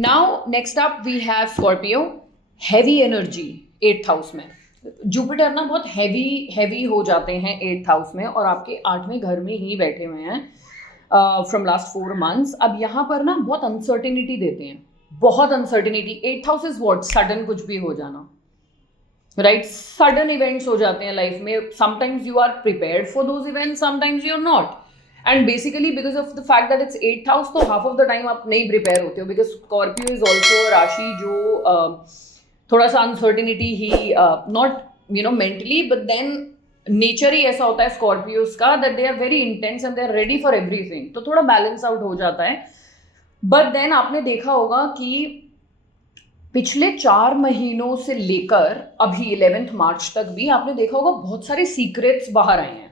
Now next up we have Scorpio, heavy energy 8th house में। Jupiter ना बहुत heavy heavy हो जाते हैं 8th हाउस में और आपके 8वें घर में ही बैठे हुए हैं फ्रॉम लास्ट 4 months। अब यहाँ पर ना बहुत अनसर्टिनिटी देते हैं, बहुत uncertainty. 8th house is what, sudden कुछ भी हो जाना, राइट? सडन इवेंट्स हो जाते हैं लाइफ में। Sometimes you are prepared for those events, sometimes you are not. And basically because of the fact that it's 8th house, तो half of the time आप नहीं प्रिपेयर होते हो, बिकॉज स्कॉर्पियो इज ऑल्सो राशि जो थोड़ा सा अनसर्टिनिटी ही, not you know mentally, but then nature ही ऐसा होता है स्कॉर्पियोज का that they are very intense and they are ready for everything, तो थोड़ा बैलेंस आउट हो जाता है। बट देन आपने देखा होगा कि पिछले 4 महीनों से लेकर अभी 11th मार्च तक भी आपने देखा होगा बहुत सारे सीक्रेट्स बाहर आए हैं,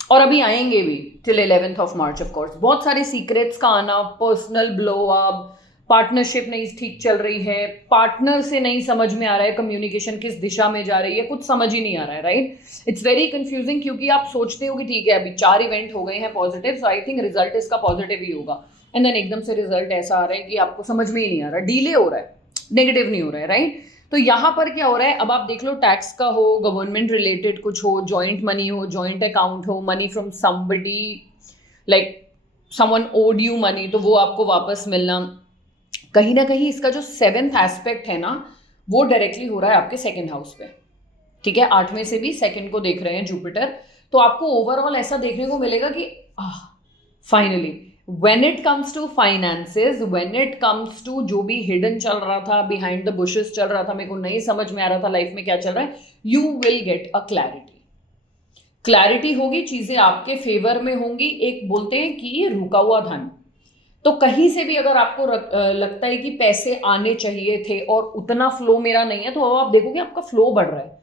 और अभी आएंगे भी till 11th of March of course. बहुत सारे सीक्रेट्स का आना, पर्सनल ब्लो अप, पार्टनरशिप नहीं ठीक चल रही है, पार्टनर से नहीं समझ में आ रहा है कम्युनिकेशन किस दिशा में जा रही है, कुछ समझ ही नहीं आ रहा है, राइट? इट्स वेरी कंफ्यूजिंग, क्योंकि आप सोचते हो कि ठीक है अभी 4 इवेंट हो गए हैं positive, so I think result इसका पॉजिटिव ही होगा, एंड देन एकदम से रिजल्ट ऐसा आ रहा है कि आपको समझ में ही नहीं आ रहा, डिले हो रहा है, नेगेटिव नहीं हो रहा है, राइट? तो यहाँ पर क्या हो रहा है, अब आप देख लो, टैक्स का हो, गवर्नमेंट रिलेटेड कुछ हो, जॉइंट मनी हो, जॉइंट अकाउंट हो, money from somebody, like someone owed you money, तो वो आपको वापस मिलना। कहीं ना कहीं इसका जो 7th एस्पेक्ट है ना, वो डायरेक्टली हो रहा है आपके 2nd हाउस पे, ठीक है? 8वें से भी 2nd को देख रहे हैं जुपिटर, तो आपको ओवरऑल ऐसा देखने को मिलेगा कि finally when it comes to finances, when it comes to जो भी हिडन चल रहा था, behind the bushes चल रहा था, मेरे को नहीं समझ में आ रहा था लाइफ में क्या चल रहा है, you will get a clarity होगी, चीजें आपके फेवर में होंगी। एक बोलते हैं कि ये रुका हुआ धन, तो कहीं से भी अगर आपको लगता है कि पैसे आने चाहिए थे और उतना फ्लो मेरा नहीं है, तो अब आप देखोगे आपका फ्लो बढ़ रहा है।